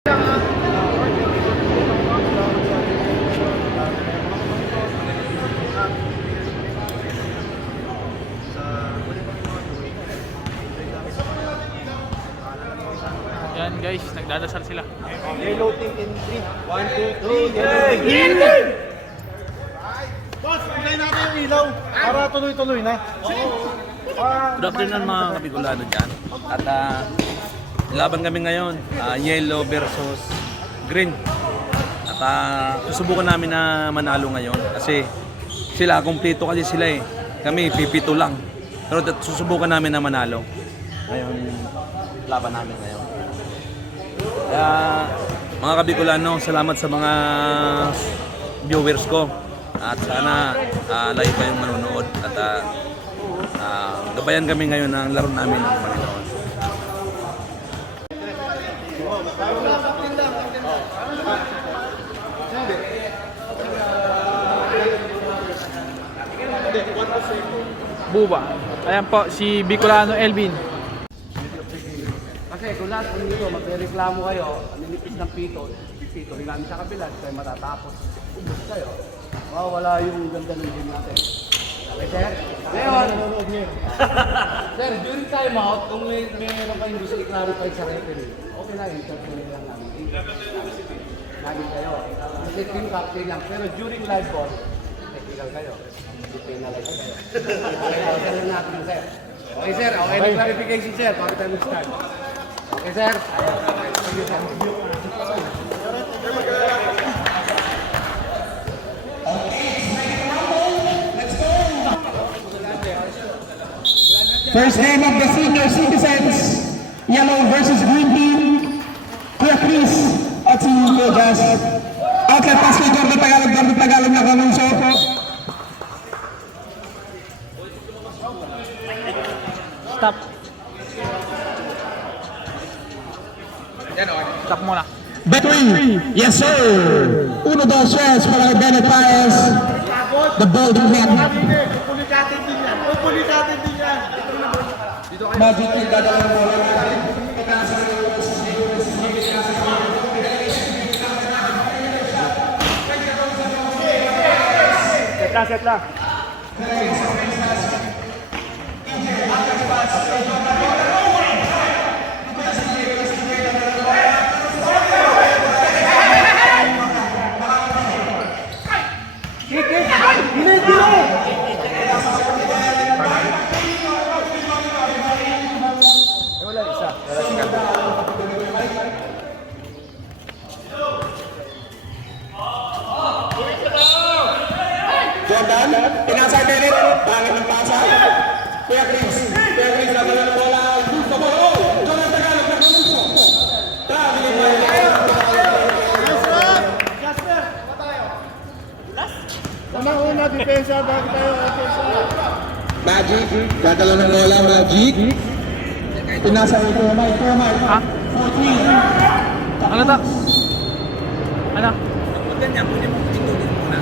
Yan guys, nagdadasal sila. Yellow team in 3. 1, 2, 3. Yellow team! Boss, ilay natin yung ilaw para tuloy-tuloy na. Good afternoon mga Kabigulano dyan. At laban kami ngayon, yellow versus green. At susubukan namin na manalo ngayon kasi sila, kumpleto kasi sila eh. Kami, pipito lang. Pero susubukan namin na manalo. Ngayon, laban namin ngayon. Kaya, mga Kabigulano, salamat sa mga viewers ko. At sana lagi kayong manonood at gabayan kami ngayon ng laro namin ng Panginoon. Buba. Ayan po, si Bicolano Elvin. Kasi kung lahat kung dito magreklamo kayo, ninipis ng pito rin namin sa kabila, kayo matatapos. Ubus kayo. Wala yung ganda ng game natin. Okay, sir? Ngayon, sir, during time out, kung meron kayong gusto i-clarify sa referee, okay na yun, sir, lang namin. Namin kayo. Kasi team captain lang. Pero during live ball, technical kayo. Penalize kayo. Okay, lang natin, sir. Okay, sir. Okay, may clarification, sir. Bakit tayo mag-start? Okay, sir. Thank you, sir. First game of the senior citizens, yellow versus green team, Kuya Chris at si Kuya Jazz. Outlet pass kay Jordan Tagalog na kamunso. Stop. Stop muna. Between, yes sir. 1, 2, 3 para kay Bennett Paez. The Golden Net. Pupulitin din yan. Pupulitin din yan. Magic yung dadalawang bola natin. Set lang. Jordan, pinasa Bennett, balik ng pasa. Kuya Chris dadala ng bola. Gusto mo, Jordan Tagalog na kamunso. Traveling by Una, depensa, bago tayo offensa. Magic, dadala ng bola, Magic. Pinasa ng Kuya Mike. Ha? 14. Ano to? Ano? Ganyan, pwede mo ituloy muna.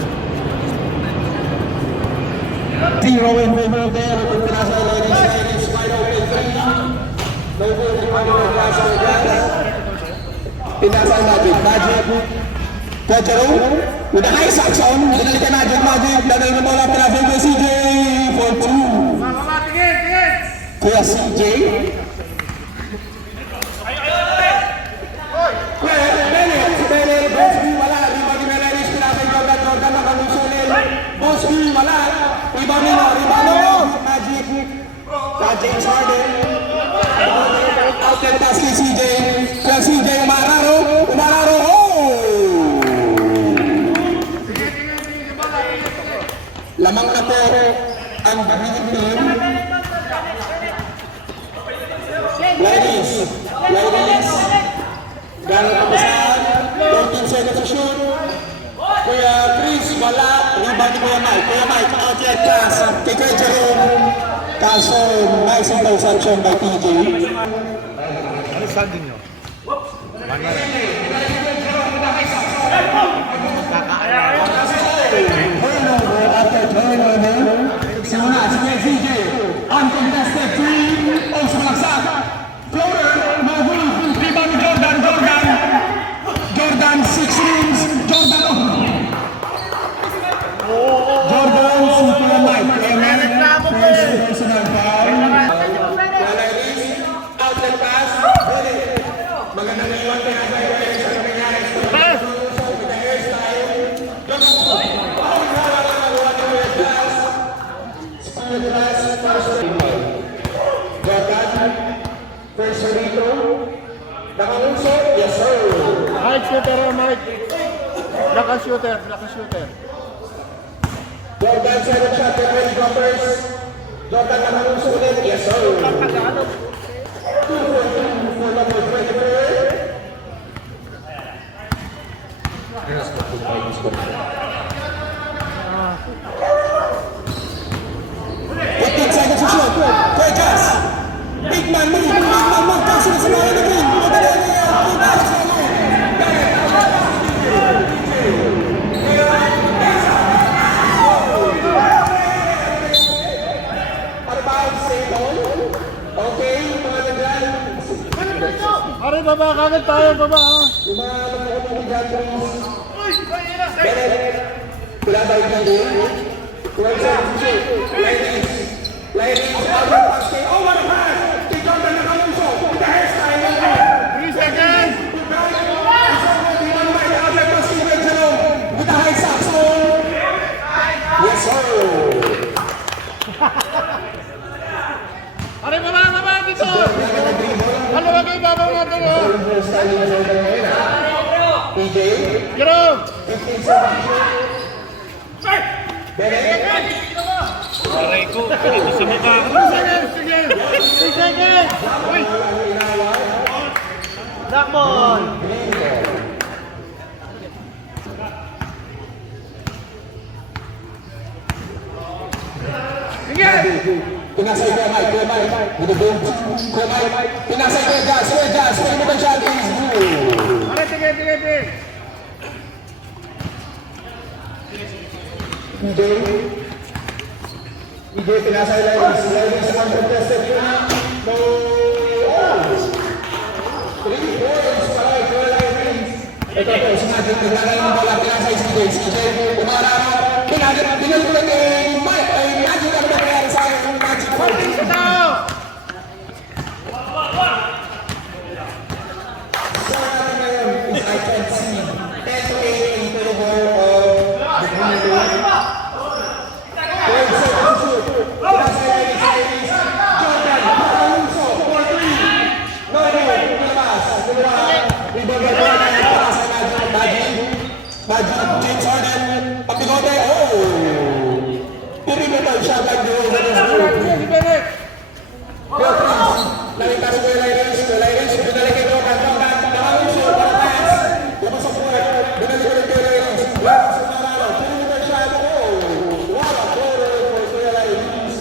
Zero in favor of there. Pinasa ng ladies side is wide open 3. No goal in favor of Pinasa ng Jazz. Pinasa ng Magic. Kuya Jerome, with the high socks on. Binalikan Magic. Dadala ng bola, pinasa ng CJ for 2. Kuya CJ. Bennett, Bosby, wala. Rebound ni Melenis, pinasa ng Jordan na kanusulin. Bosby, wala. Rebound Magic. James Harden. Outlet pass kay CJ. Kaya CJ umararo. Lamang na po ang green team. Ladies. Gano'n kapasahan. 14 seconds to shoot. Kuya Chris, wala. Rebound ni Kuya Mike, outlet pass kay Kuya Jerome. Kaso, may isang interception by TJ. Ano standing nyo? Turnover after turnover. Simula si Kuya CJ. Uncontested 3. O sa malaksak. Floater. Mahuli. Rebound ni Jordan. First Rito. Nakaluso? Yes, sir. Mike, shooter, Mike. Naka-shooter, naka-shooter. Jordan, second shot, get ready, droppers. Jordan, nakaluso ulit? Yes, sir. 2 for number 24. 15 seconds to shoot. Quick pass. Big man move. Big man move. Pass it to the green. Okay, mga naglan. Are, baba, kagad tayo, baba. Yung mga magkakapong dyan, please. Bennett. Kulabay ng goal. 12 seconds to shoot. Ladies. Ladies. Out of pass. Oh, what a pass! Si Jordan nakaluso. With the hairstyle. 3 seconds. With the high socks. Yes, sir. Are, baba, baba, dito. Ano ba kayo, baba natin, oh? PJ. Get up. 15 seconds. Bennett. Aray ko, ito sa mukha. 3 seconds, sige. 3 seconds. Uy. Blackball. Sige. Pinasay ko, Mike. Kuya Mike. With the boom. Kuya Mike. Pinasay ko, Jazz. Kuya Jazz. Kuya mo ba shot is blue. Are, sige, sige, sige. PJ. PJ, pinasay ladies. Ladies, uncontested unit. No. 3 points para kay ladies. Ito po, si Magic. Naglalay ng bola. Pinasay si CJ. CJ, umararo. Pinagin ko lang kay Mike. Ay, Magic ang nangyayari sa akin. Magic. I can see 10 to 8 into the ball of the green zone. 12 seconds to shoot. Ladies. Jordan, Alonso, 4-3. No, lumabas. Rebound by Jordan. Para sa Magic, James Harden. Papigote. Oh! Perimeter shot like the role that is good. Nakita si Kuya Lairis. Binalik kay Jordan. Alonso, para pass. Pumasok po. Binalik ko ng Kuya Lairis. Left, sumaralo. Perimeter shot. Oh! What a quarter for Kuya Lairis.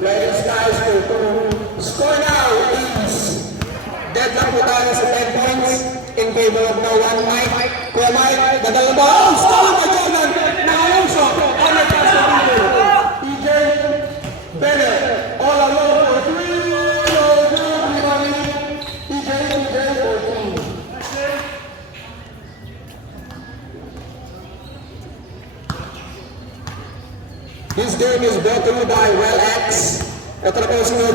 Lairis ties for 2. Score now is deadlock po tayo sa 10 points in favor of no one. Mike. Kuya Mike. Dadal na ba? Oh! Stolen by Jordan. Alonso. On the pass to PJ. PJ. Bennett. All alone for 3. No good. PJ for 2. This game is brought to you by WellX. Ito na po si Kuya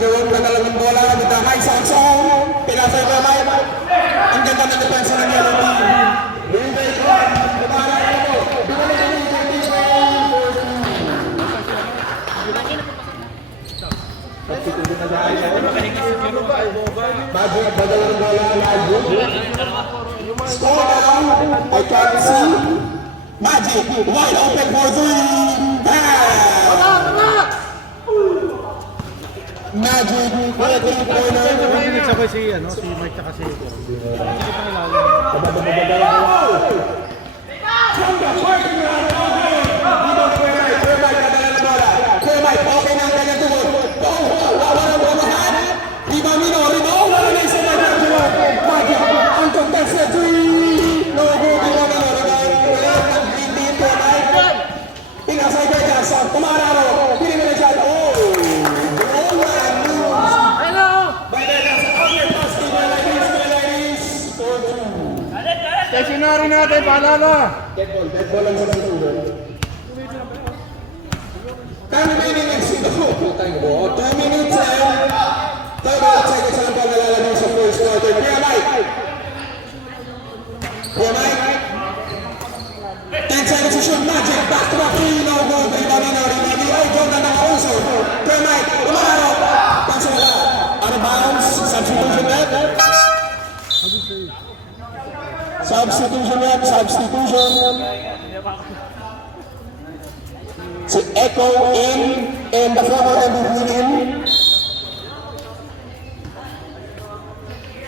Jerome. Nadalang ng bola. With the high socks on. Pinasay ko Mike. Ang ganda ng depensa ng yellow team. Moving on. Kumaharap ito. Binalik ko yung PJ for 2. Magic, badala ng bola. Score now. I can see Magic wide open for 3. Magic for a 3-pointer. Nakikinig sabay si Mike tsaka si Ito. From the parking lot. Dito si Kuya Mike. Kuya Mike, nadala ng bola. Kuya Mike, okay na ang kanyang tungkol. Wala ng bola lahat. Rebound Mino. Wala na isa na Magic. Magic, uncontested 3. No good. Rebound. Ang green team. Kuya Mike. Pinasay kay Jazz. Tumararo. Pinimili siya. Oh! Stationary natin, paalala. Dead ball lang sa susunod. Time remaining in Singapore. 2 minutes and 30 seconds lang po nalalagay sa first quarter. Kuya Mike. Kuya Mike. 10 seconds to shoot. Magic. Back to back 3. No goal. Rebound na. Rebound. Oh, goal na nakauso. Kuya Mike. Umararo. Pass wala. Out of bounds. Substitution net. Substitution net. Substitution. Si Echo in and the former MVP in.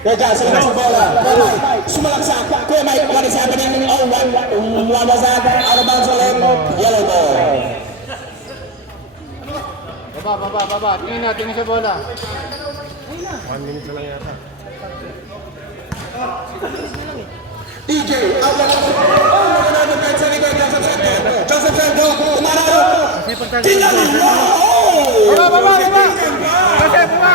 Kuya Jan, sila sa bola. Kuya Mike, sumalaksak. Kuya Mike, what is happening? Oh, one was that? Out of bounds ulit. Yellow ball. Baba. Tingin sa bola. 1 minute na lang yata. DJ, out of bounds. Oh, another right sa likod. Joseph Santo. Umararo. Tinalo. Oh! Baba. Kasi, baba.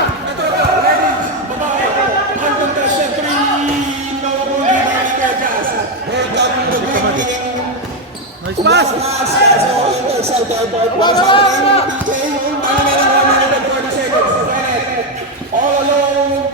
Nice pass! All alone.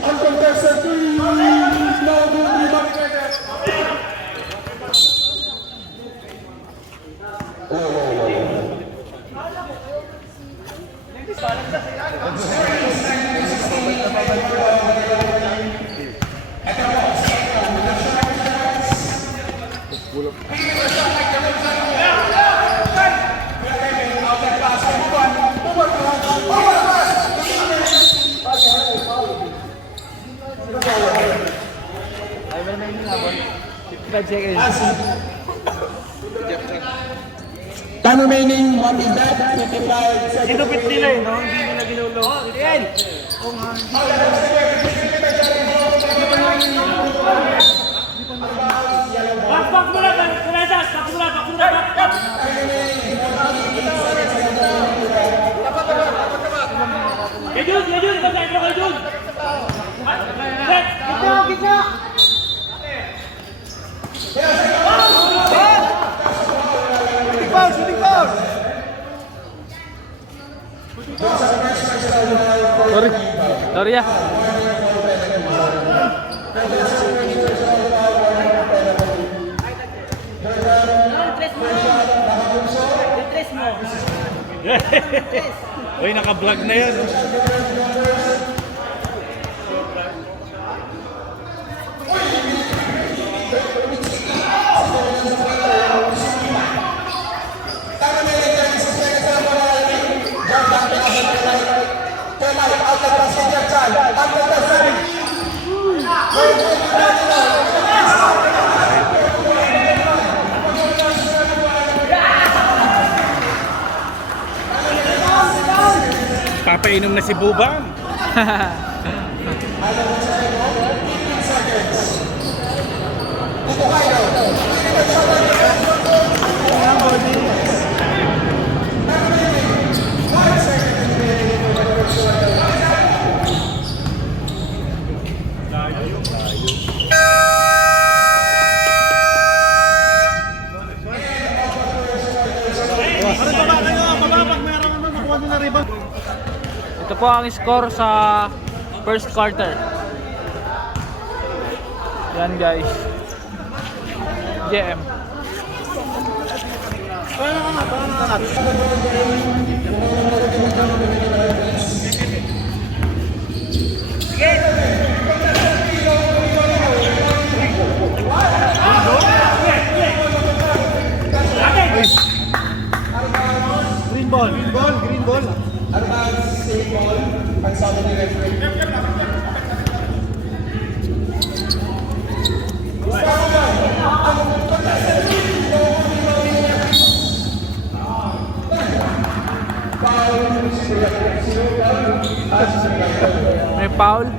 Uncontested three. No good rebound. Time remaining, what is that? 55 seconds. Sinupit nila eh, no? Hindi nila ginulo. Back mo na, Kuredas! Back mo na! Kajun! Ibagay mo, Kajun! Gitna! Shooting foul! Sorry ya. Uy, naka-vlog na yun. Papainom na si Bubang. Ito po ang score sa first quarter. Yan guys. JM. Green ball. Advance, safe ball. Ang sabi ni referee. May foul.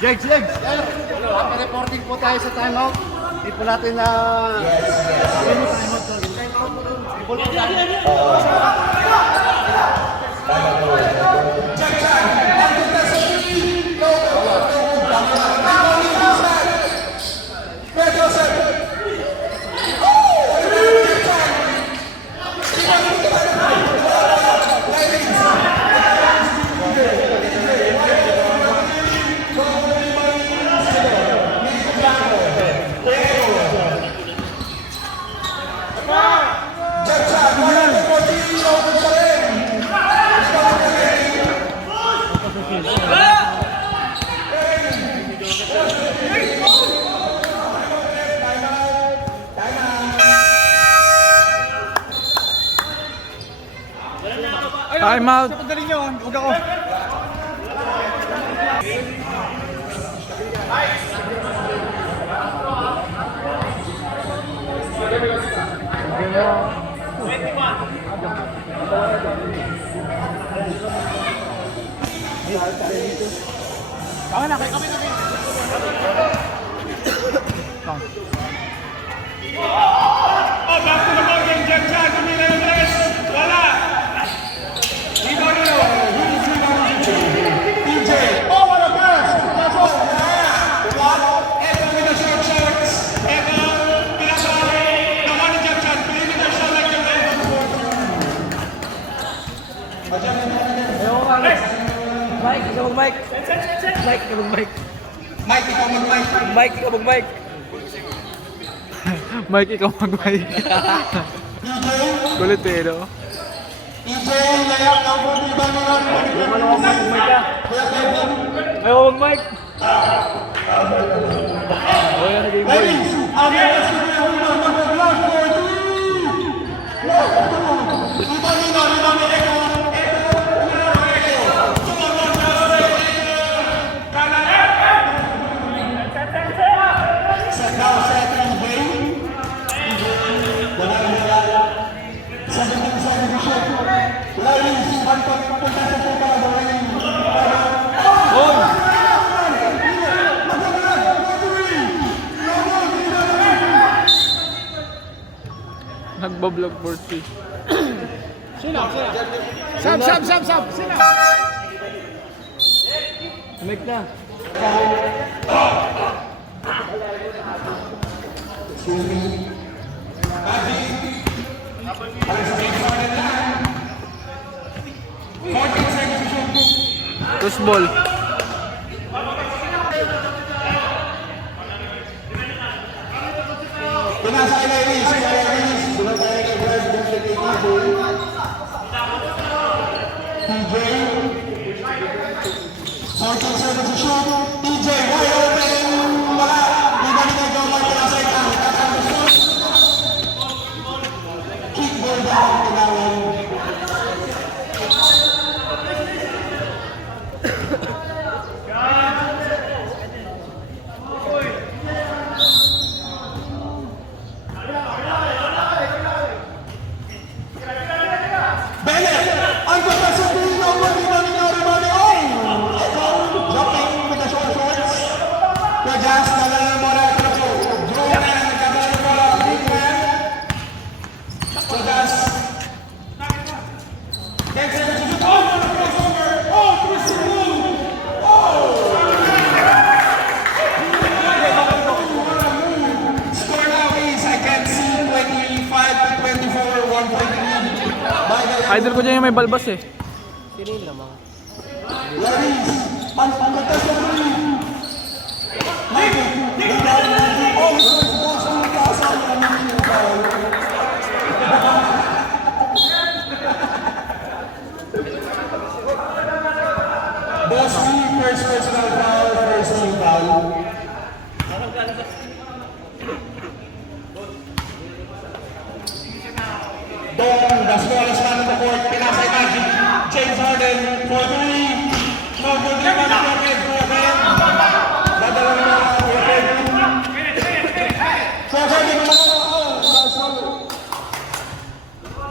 Jegs, Jegs! Reporting po tayo sa timeout. Hindi po natin na... Time out. Pagdaling nyo, huwag ako. Mike, ikaw mag-mic. Mike, ikaw mag-mic. Mike, ikaw mag-mic. Mike, ikaw mag-mic. Mike, ikaw mag-mic. Kulit eh, no? EJ, layak ng buti ba nila? Ayaw mag-mic. Oh, yan, naging boy. Ladies, ang yes ko na yung mga last 40. Iba nila, iba ni Eko. Set now, set and play. Wala na wala. Sa division. Ladies, ang pagpunta sa pagpapalagay. Nagbablog for 3. Sab! Sino? Mic na. Cross ball. Pinasa ladies, sunod tayo kay Brad, dun kay TJ. TJ. 14 seconds to shoot. TJ, wide open. Wala. Iba ni Medyo Mark pinasa ikaw. Tatang to shoot. Kick ball down. Tinawag. Bennett, ang pagkasabihin ng mga rebound. Jumping with the short shorts. Kajas, nalala mo na ito. Drew na, nagkabalo ko lang. Big man. Kajas. 10 seconds to shoot. Oh, what a crossover. Oh, Christian Wu. Oh. Score now is, I can see, 25-24, 1 point lead. Idol ko dyan yung may balbas eh. Ladies, ang pagkatas ng rin. Oh, sports ang kasal ng Boss me, first personal foul, first team foul. Don, the smallest man on the court, Pinasay Magic, James Harden, for 3. No good naman ang Rocket, Rocket. Dadala naman ang Rocket. So, sabi ko naman,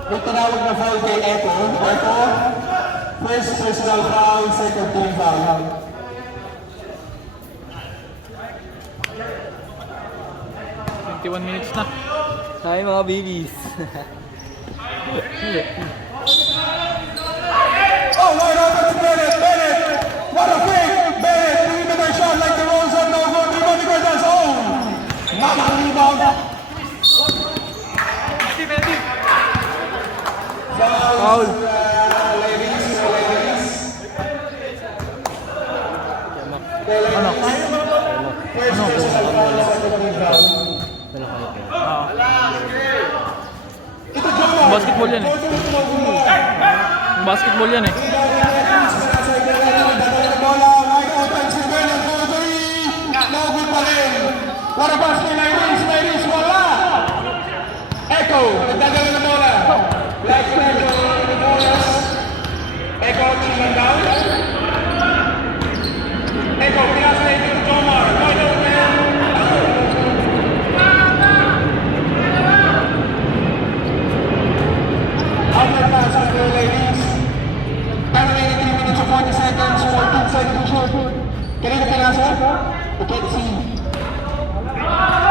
may tinawag na foul kay Echo. Echo, first personal foul, second team foul. 21 minutes na. Hi mga babies. Oh, wide open to Bennett. Bennett. What a fake. Bennett. Leave it a shot like the rolls on no good. Rebound to Gordon's own. Not a rebound. Foul. Ladies. Ano? Basketball yan eh. Basketball yan eh. Bola, wide open to Bennett for three. No good pa rin. What a pass kay Ladies. Wala. Echo. Nagdadala na bola. Black Echo. Echo, tingnan down. Echo, pinasa na ito to Jomar. Wide open. Outlet pass for Ladies. Time remaining 3 minutes and 40 seconds. 14 seconds to shoot. Kanina pinasa? We can't see.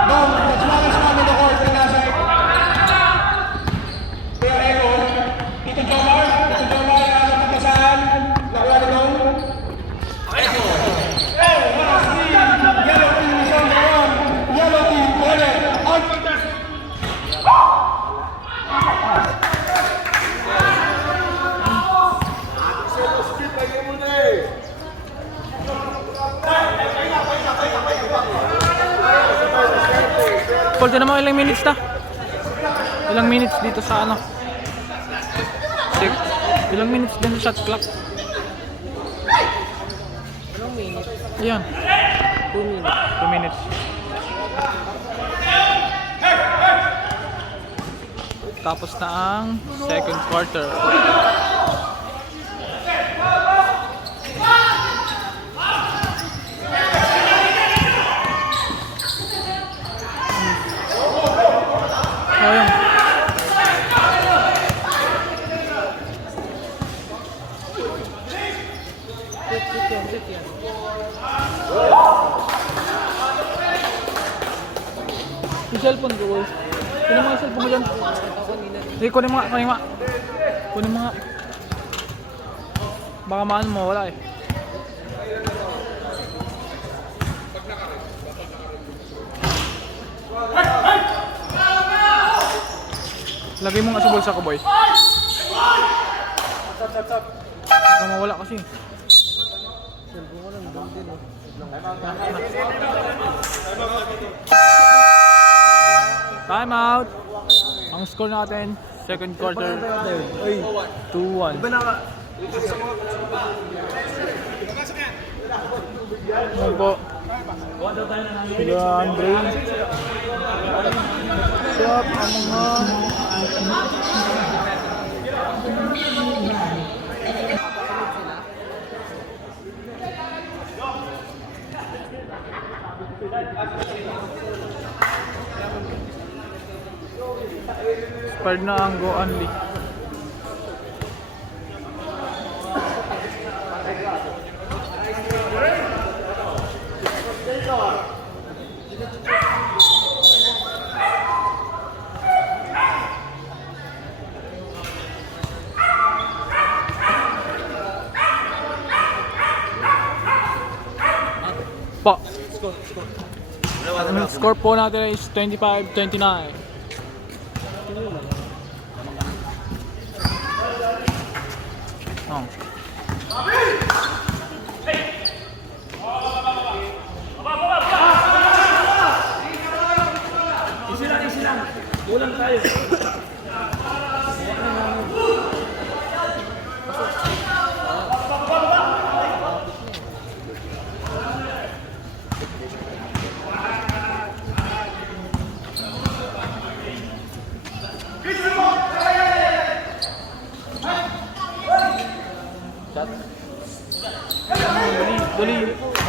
No, the smallest man in the court, pinasa. Pero Echo, Tito Jomar, alam mo kasahan. Nakuha na doon. Echo. Oh, what a steal. Yellow team is on the run. Yellow team, Bennett. Paul, tinan mo ilang minutes na? Ilang minutes dito sa ano? 6. Ilang minutes din sa shot clock? Ilang minutes? Ayan. 2 minutes. 2 minutes. Tapos na ang second quarter. Ayan. Yung cellphone ko, boy. Kunin mo yung cellphone ko dyan. Sige, kunin mo nga. Kunin mo nga. Baka maano mo, wala eh. Lagay mo nga sa bulsa ko, boy. Baka mawala kasi. Time out. Ang score natin, second quarter, 2-1. Ano po? Sila Andre. Shop ang mga Spread na ang go only. Pa. Ang score po natin is 25-29. Oh. Easy lang. Kulang tayo. Dali.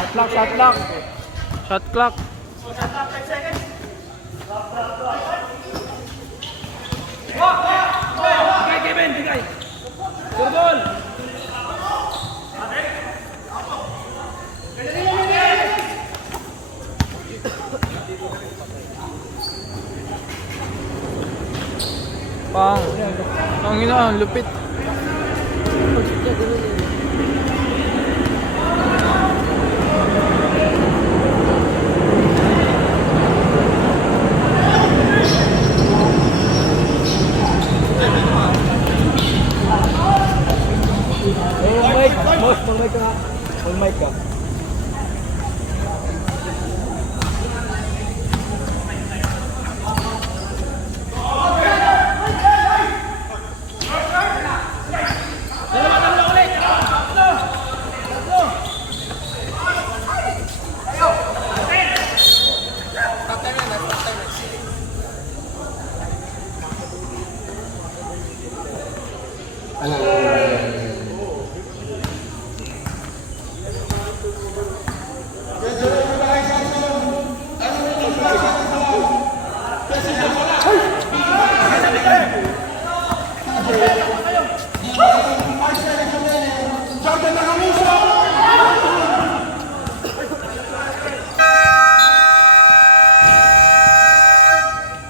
Shot clock. Shot clock. Bigay, Kevin, bigay. Turbol. Ang ina, ang lupit.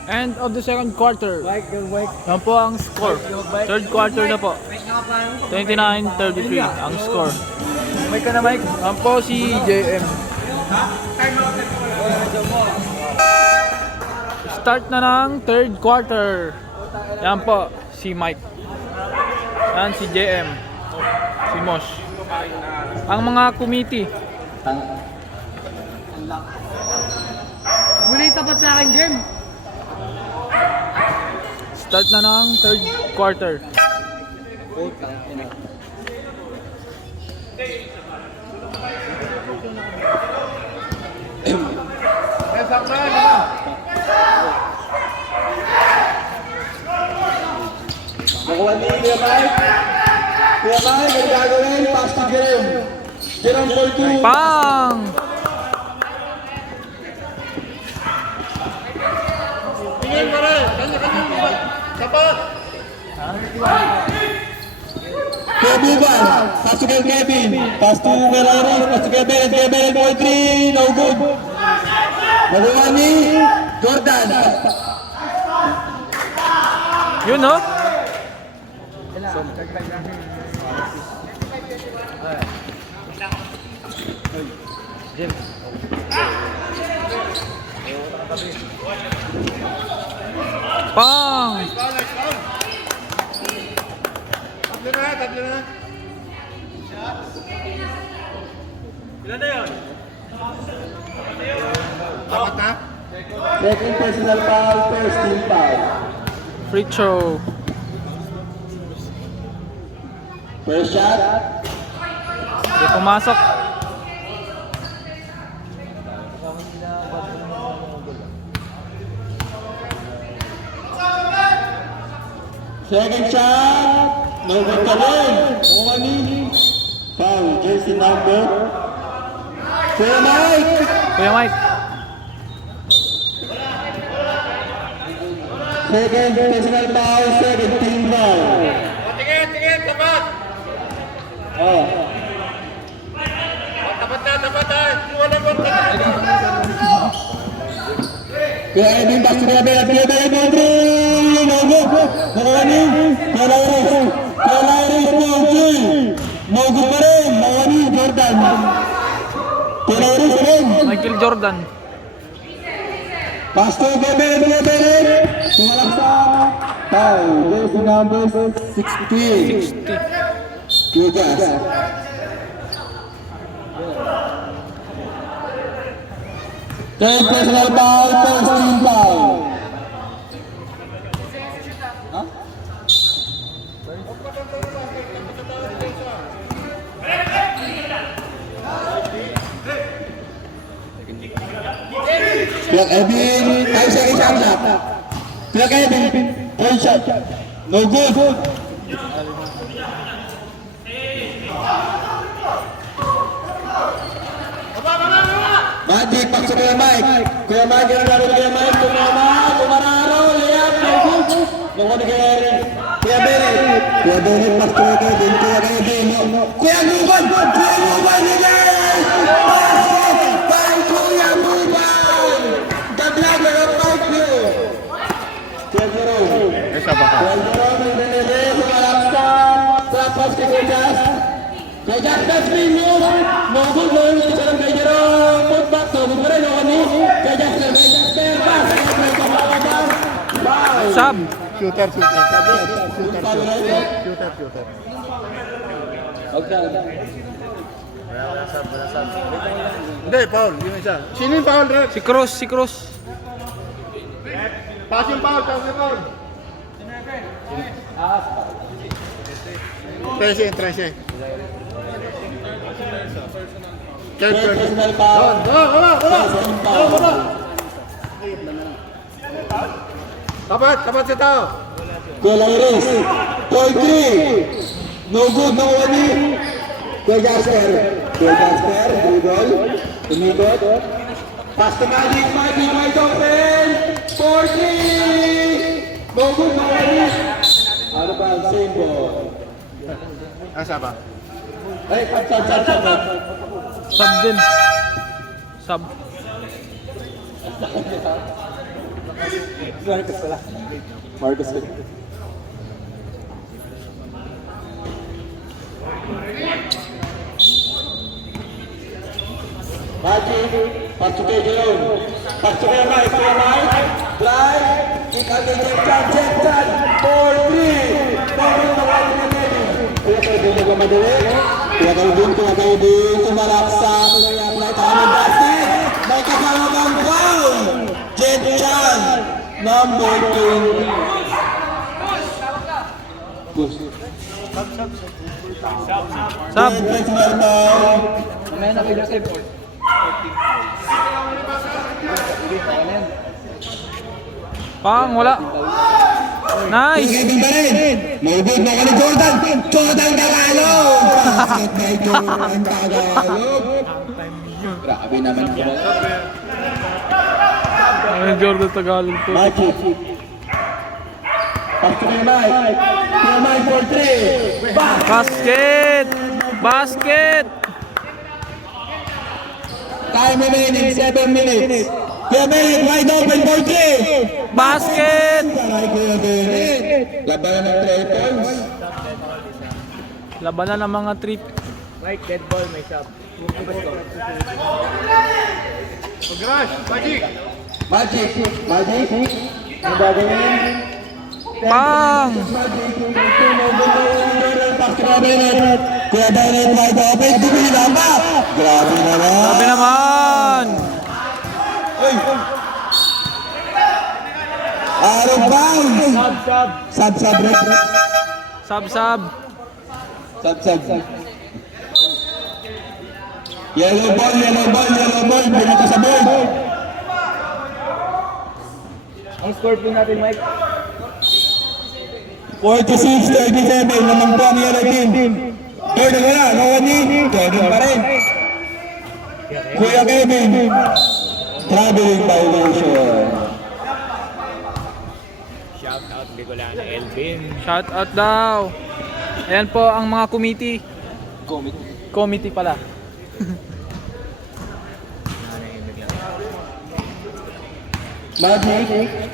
End of the second quarter. Yan po ang score. Third quarter na po. 29-33 ang score. Mike ka na, Mike. Yan po si JM. Start na ng third quarter. Yan po si Mike. Yan si JM. Si Mosh. Ang mga committee. Muli tapat sa akin, Jim. Start na ng third quarter. Nakuha ni Kuya Mike. Kuya Mike, ang gagawin, pass to Jerome. Jerome for 2. Pang! Tingin pa rin. Kanya-kanya. Tapat. Kuya Buban, pass to kay Kevin. Pass to Melaros, pass to kay Belen. Kay Belen for 3, no good. Nakuha ni Jordan. Yun, no? Pang! Tatlo na. Ilan na yun? Dapat na? Second personal foul, first team foul. Free throw. First shot. Hindi pumasok. Second shot. No good ka rin. Umani. Foul, jersey number. Kuya Mike. Kuya Mike. Second personal foul, second team foul. Tingin, tapat. Oh. Tapat na. Walang tapat. Kuya Edwin, pass to Kuya Belen. Kuya Belen for 3. No good. Nakuha ni Kuya Lairis. Kuya Lairis for 3. No good pa rin. Nakuha ni Jordan. Kuya Lairis rin. Michael Jordan. Pass to Kuya Belen. Tumalak sa foul. Jersey number 16. Lucas. Third personal foul, first team foul. Kuya Kevin, 5 seconds shot. Kuya Kevin, third shot. No good. Magic, back to Kuya Mike. Kuya Mike, yung laro ni Kuya Mike. Tumararo, layup, no good. Nakuha ni Kuya Belen. Kuya Belen, back to Kuya Kevin. Kuya Kevin, Kuya Buban, yes! By Kuya Buban! The vlogger of Mike Kuya Jerome. Kuya Kay Jack Desmond, no good, no good. Isa lang kay Jerome, put back, no good pa rin, no kani. Kay Jasper, pass. May kapakabar. Foul. Sub. Shooter. Foul right? Shooter. Hindi, foul. Yung isa. Sino yung foul, Red? Si Cruz. Pass yung foul. Trece. Personal foul. Wala. Tapat sa tao. Colores, point 3. No good, no kani. Kay Jasper, dribble. Umikot. Pass to Magic, wide open. 40. No good, no kani. Ano ba ang same ball? Asa ba? Ay, sub. Sub din. Sub. Marcus. Magic, pasok kay Jerome. Pasok kay Mike. Drive. Kick out kay Jack Chan. 4-3. Pagod na kayo na kayo. Kaya kayo din nagmamadali. Kaya kayo din tumalaksa. Kaya apply tayo ng basket. May kasama kang foul. Jack Chan. Number 20. Push. Sub. Personal foul. Pang, wala. Nice. Kevin pa rin. No good, no kani Jordan. Jordan Tagalog. Bakit may Jordan Tagalog? Grabe naman po. Jordan Tagalog po. Magic. Pass to Mike. Mike for 3. Basket. Time remaining 7 minutes. Kuya Bennett, wide open for 3. Basket. Ay, Kuya Bennett. Labanan ng 3 points. Labanan ng mga trip. Magic. Ang gagawin. Pang. Kuya Bennett, wide open. Dumili na ba? Grabe naman. Sabi naman. Out of bounds. Sub. Sub. Yellow ball. Binito sa board. Ang score po natin, Mike. 46-37 naman po ang yellow team. Jordan wala, no kani. Jordan pa rin. Kuya Kevin. Traveling violation. Shout out daw. Ayan po ang mga committee. Committee pala. Magic.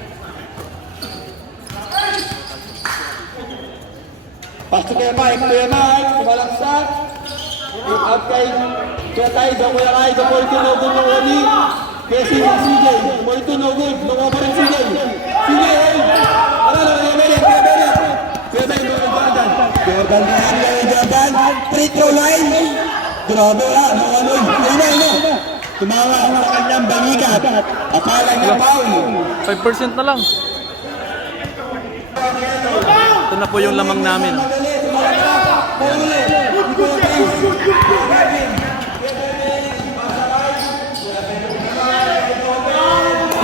Pasok kay Mike. Kumalaksak. Pick up kay Kaido. Kuya Kaido. Porto no good no kani. Kasi CJ. Porto no good. No pa rin CJ. Ano na, Kuya Bennett. Jordan. Free throw line. Grabe ha. Ano. Tumawa sa kanyang balikat. Akala niya foul. 5% na lang. Ito na po yung lamang namin.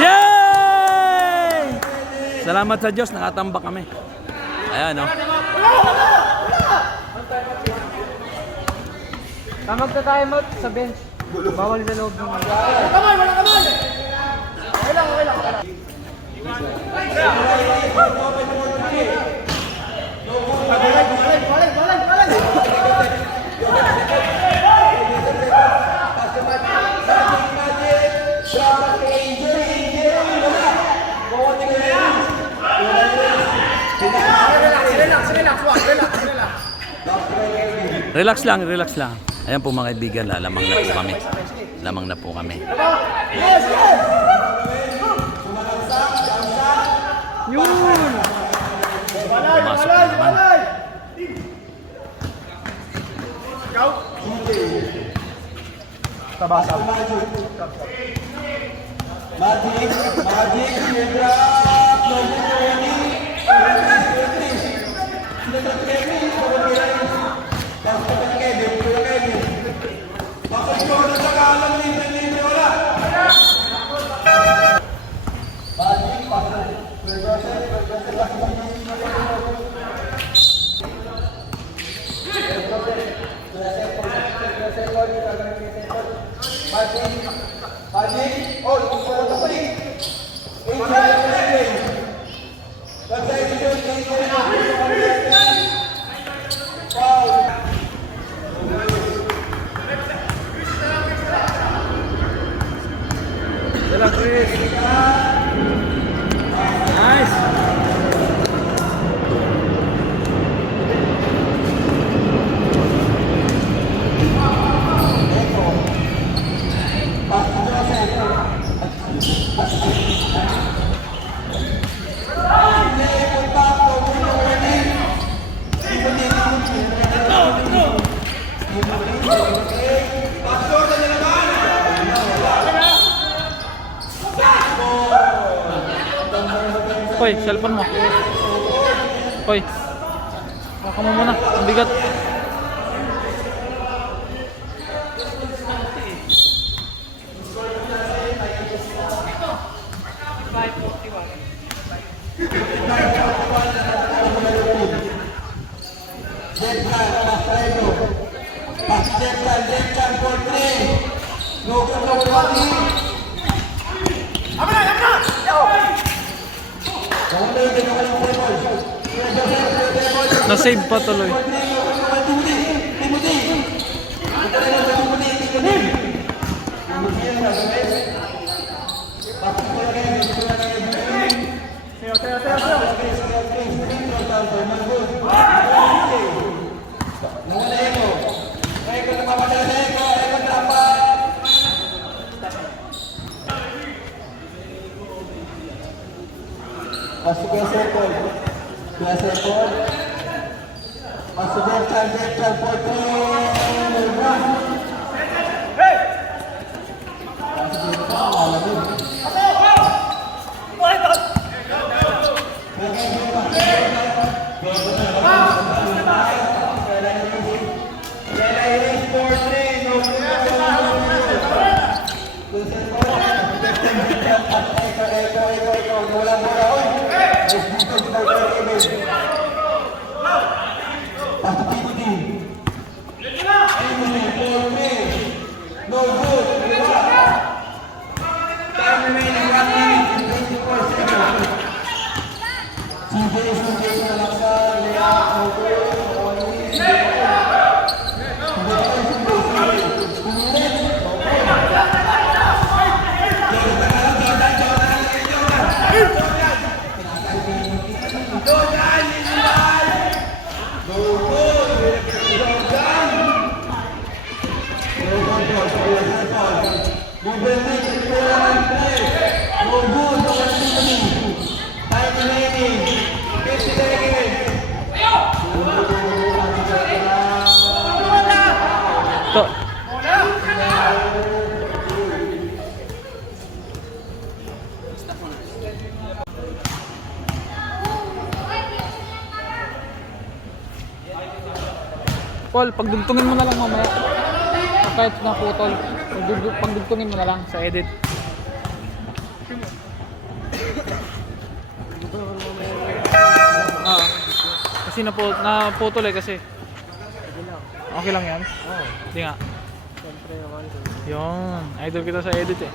Yay! Salamat sa Diyos, nakatambak kami. Ayan, no? Tamag na tayo sa bench. Bawal sa loob ng Relax. Relax lang, relax lang. Ayan po mga kaibigan, lamang na po kami. Lamang na po kami. Yun! Pumasok na naman. Tabasa. Magic, teardrop, no good. Koy, cellphone mo. Koy. Baka mo muna. Ang bigat. Na-save pa tuloy. Pasok yung circle. Kaya circle. Pasok yung charge 14. To. Paul, pagdugtungin mo na lang mamaya. Kahit naputol, pagdugtungin mo na lang sa edit. Ah, kasi naputol eh kasi. Okay lang yan? Oo. Hindi nga. Siyempre naman. Yun. Idol kita sa edit eh.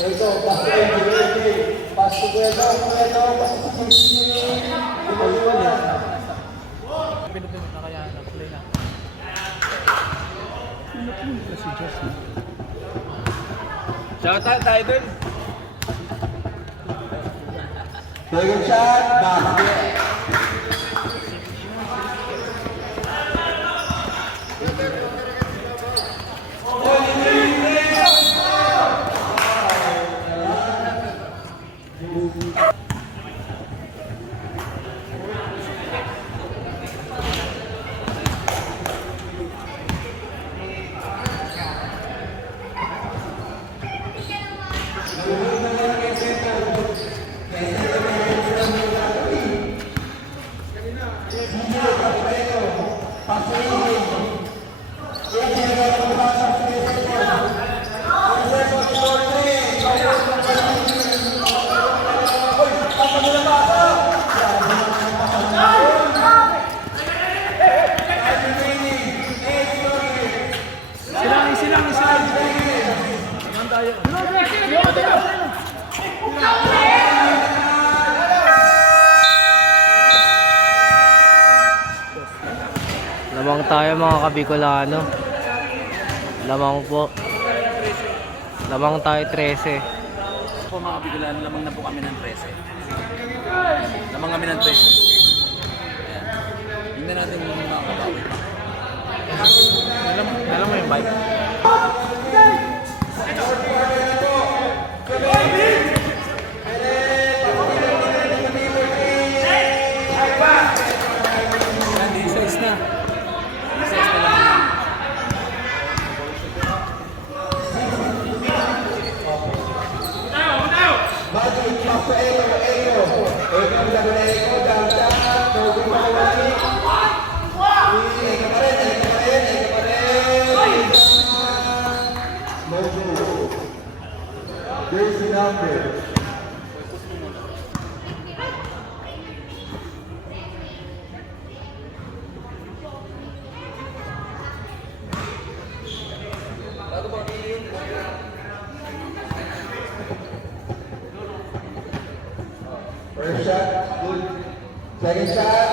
Ito, pasok ito. Pinupinit na kaya na-play na. Shoutout tayo dun. Second shot, basket. Lamang tayo mga kabicolano. Lamang po. Lamang tayo 13. Po mga Bicolano, lamang na po kami ng 13. Lamang kami ng 13. Ayan. Tingnan natin yung mga kabawi. Alam mo yung bike? Yan, size na. Size na lang. Magic Master Ayo. Ito ang lagay ko. Dahan-dahan. Tawagin mo ko wali. Eka pa rin. Mojo. Jersey number. First shot, good. Second shot.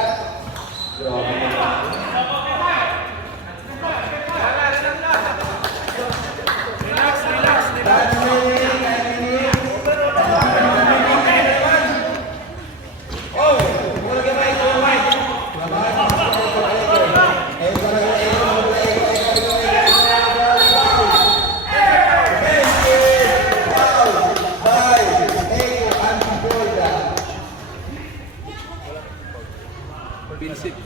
Vincent.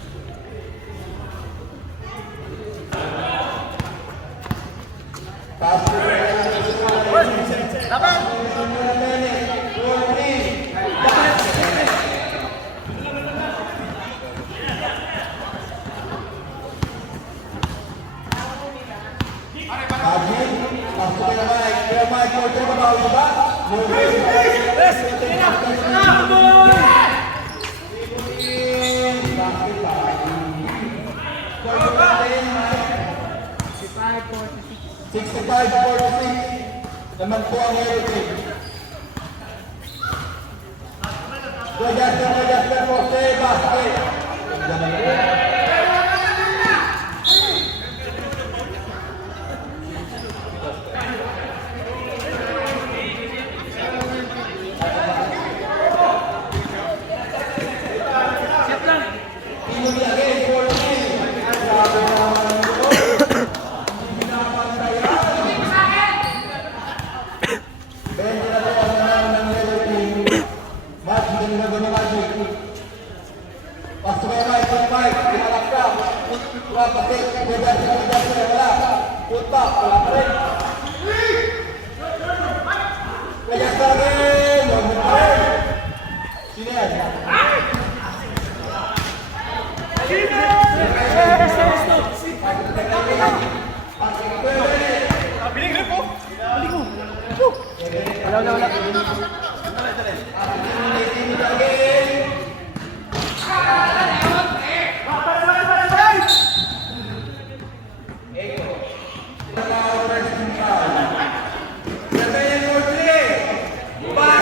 Naman po ang heritage. Goyas na po sa basket.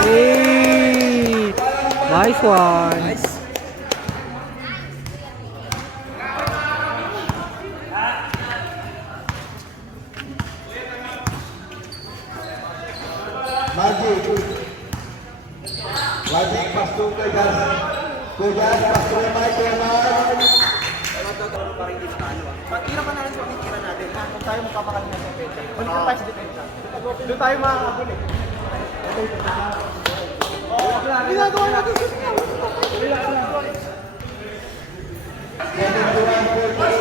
Hey! Nice one. Nice. Magic pasok kay Gas. Kuya, pasok kay Mike. Matira pa natin sa pagkira natin. Kung tayo magpapakalit na sa pwede. Balik na tayo sa depensa. Doon tayo makakabul eh. Ginagawa natin sa siya. One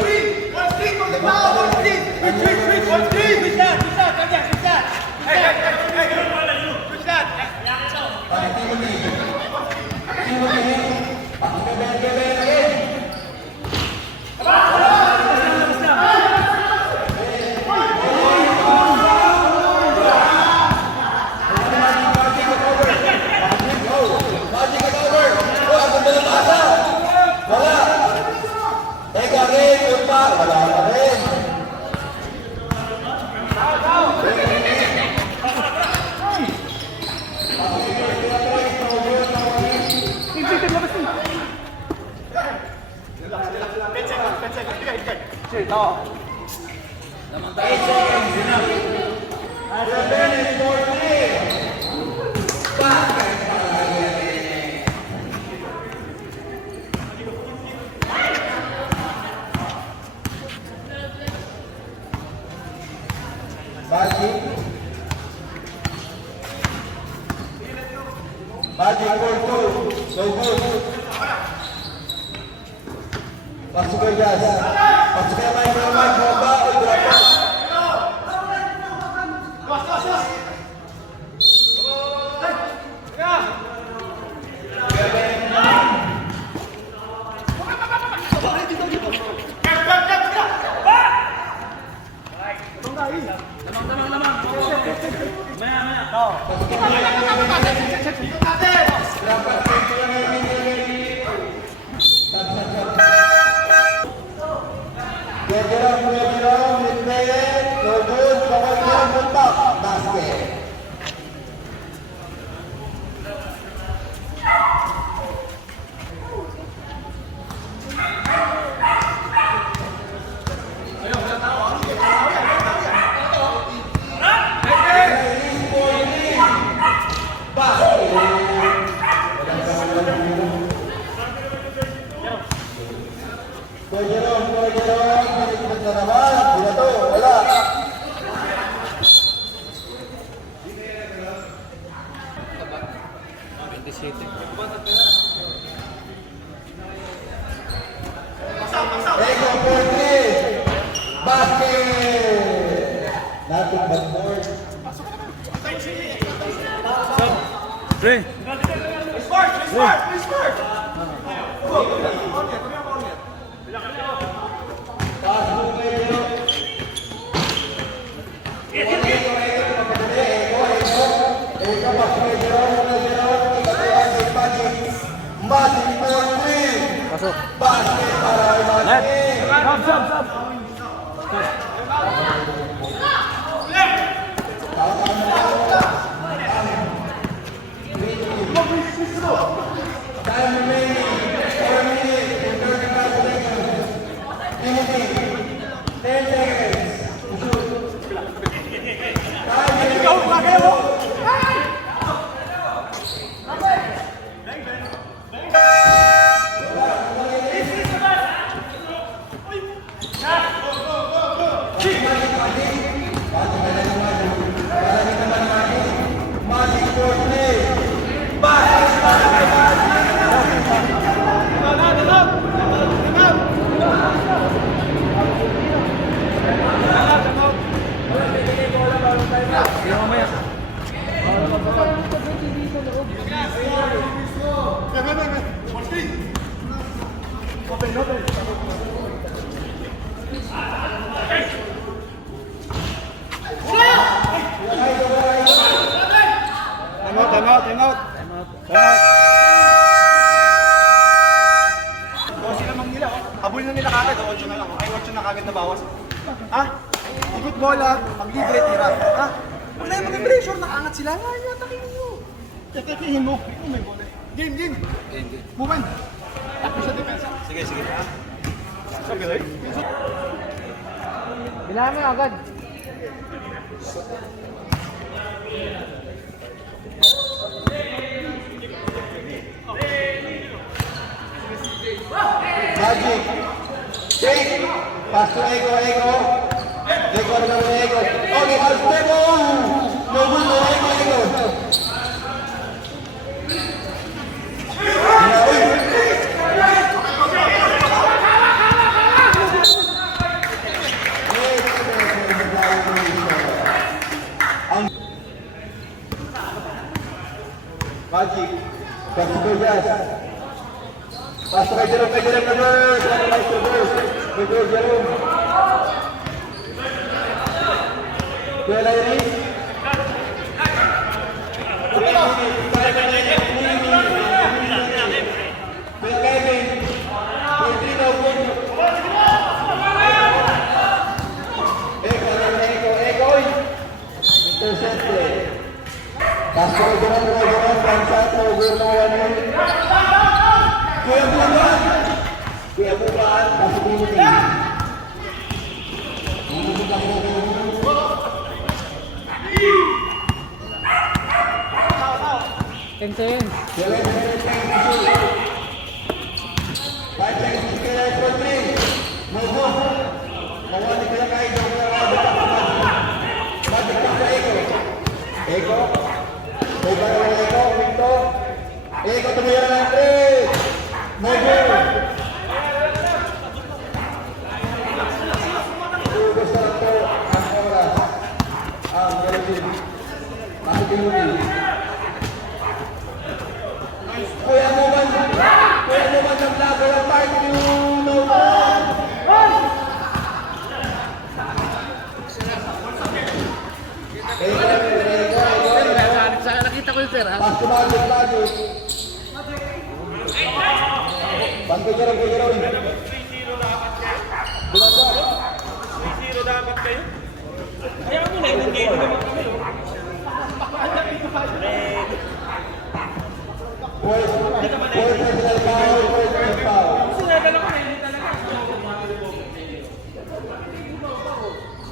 screen from the ball, one screen. Switch, one screen. Switch that, Kanya, switch that. Hey, switch that. Magic for 2. So good. Pasok kayo, Jazz. Pasok kayo, Mike. Baba o drop. Gerong, mid-player, no good, Gerong, puntak, basket. Gerong, balik na naman, binato, wala. Ego, 4-3, basket. Nothing but more. Pre! Pasok. Time out. Sila mang nila, habulin na nila kagad, 8 na lang. Ay, 8 na kagad na bawas. Ha? Ikot bola, mag-libre, tira. Ha? Wala yung mag-pressure, nakaangat sila. Ay, atakin nyo. Tatakihin mo. Oh, may bola. Game. Movement. Tapos sa depensa. Sige. Sabi rin. Bilahan mo agad. Magic. Jake. Pass to Ego. Ego naman ni Ego. Okay, pass to Ego. No good na Ego. Magic. Pass to Jazz. Pass kay Jerome naman. Kay Jerome. Kuya Larry. Kuya Kevin. Ego. Intercepted. Pass kay Jerome. Bansat. Kuya Bulan. Pasok mo seconds na yun. 5 seconds to clear for 3. Move on. Mawali ka lang kayo. Magic pa sa Eko. Eko. Move on lang Eko. Victor. Eko tumira ng 3. Move on. Ubus na ito ang oras. Ang Galilin. Bakit yung Lili? Kuya mo man ng lago ng party yung no-one. Nakita ko yung sir, ha? Pas kumagod lagi. Bantay ka rin, kuya rin. 3-0 dapat kayo. Kaya mo na, hindi naman kami. Fourth personal foul, fourth personal foul. Sinadala ko na, hindi talaga.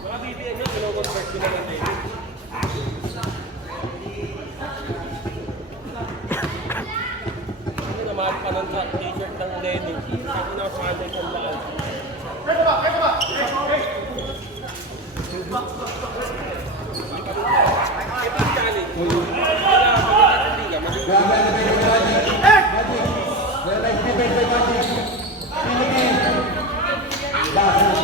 Mga BBN nyo, pinoconvert ko na lang tayo. Ano naman pa ng t-shirt ng Lenny. Ako na sa kanday kong daan. Grabe ang defense ng Magic. Magic. Well, nice defense by Magic. Philippines. Last na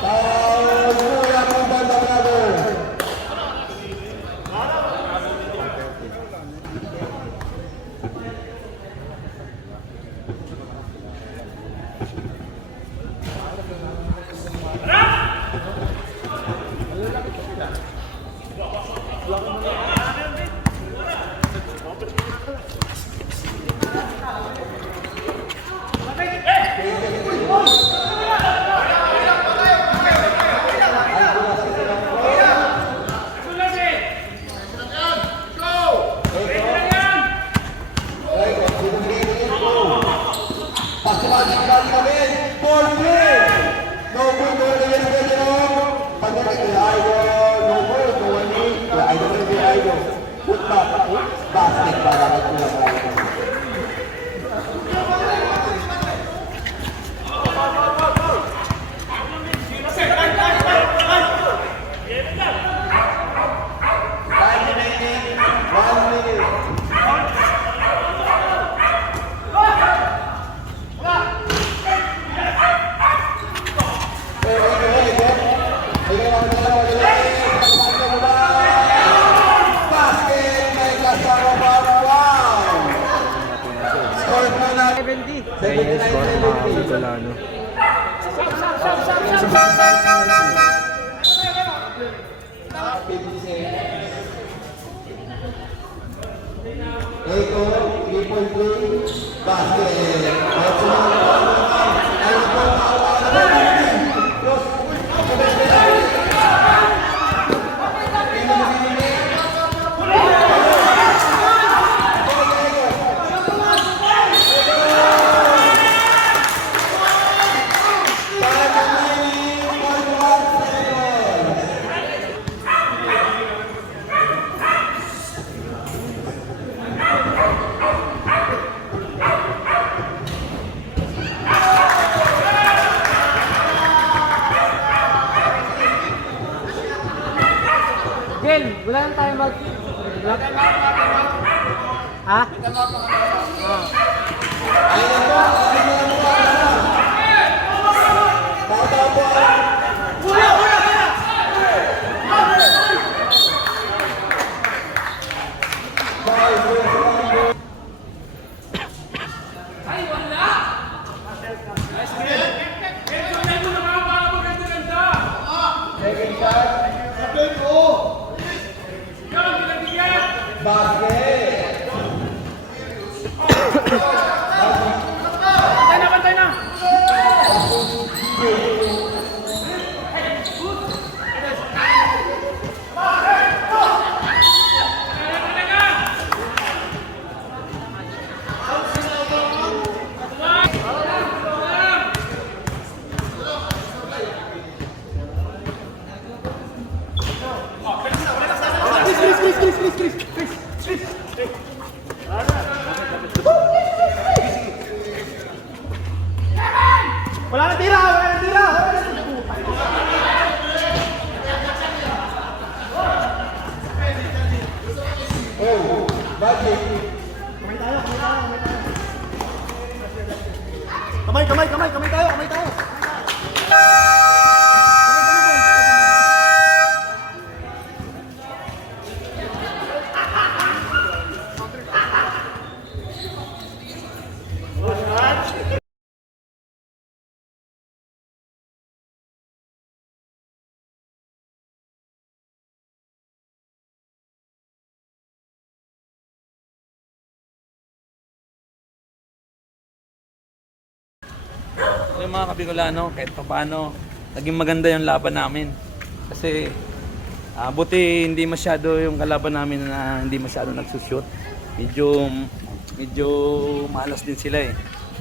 foul, Kuya Kumbanda Brother. Pag-Magic balik kami. 4-3. No good, no good, no good, no good. Pag-Magic kay Idol. No good, no good. Kay Idol rin kay Idol. Put back. Basket para kay Kuya Kumbanda. Time remaining. 1 minute. Basket may kasama ba? Wow! Score po na 79-70. Eko, 3.3, basket. Ay, sumunod. Ay, po, Gil, wala lang tayo mag... Ha? basket. Pantay na, pantay na! Wala nang tira! Wala nang tira! Wala nang tira! Oh, Magic. Kamay tayo! Yung mga Kabicolano, kahit pa paano, naging maganda yung laban namin. Kasi buti hindi masyado yung kalaban namin na hindi masyado nagsushoot. Medyo malas din sila eh.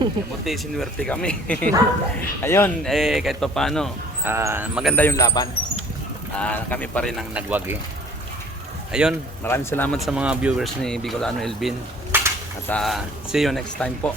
Buti sinuwerte kami. Ayun, kahit pa paano, maganda yung laban. Kami pa rin ang nagwagi. Ayun, maraming salamat sa mga viewers ni Bicolano Elvin. At see you next time po.